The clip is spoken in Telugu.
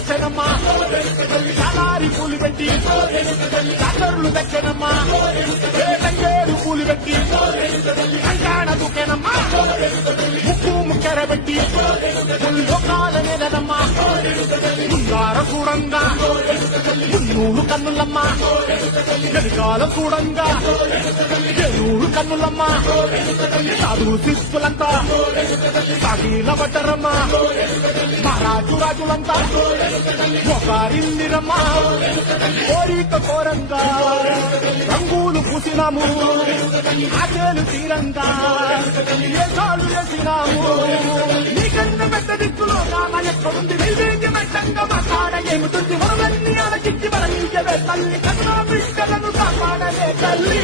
వచ్చనమ్మా చాలారి పూలు పెట్టి డాక్టర్లు దక్కనమ్మా తంగేరు పూలు పెట్టి కంకాణ దుకేనమ్మా ముక్కు ముక్కెరబెట్టి లోకాల నేలనమ్మా ముందార చూడంగా మున్నూరు కన్నులమ్మా వెనుకాల చూడంగా ఏనూరు కన్నులమ్మా సాధువు శిస్తులంతా సాగిల బట్టరమ్మా మహారాజు రాజులంతా ఒకరిందిరమ్మా కోరిక కోరంగా రంగులు పూసినాము ఆశలు తీరంగా ఏ చాలు చేసినాము నీకన్నా పెద్ద దిక్కులో నాన్న ఎక్కడుంది నీవేంటి మెట్టంగా మాట్లాడ ఏమిటుంది మనలన్నీ ఆలోచించి మన నీయవే తల్లి కన్నా బిడ్డలను కాపాడలే తల్లి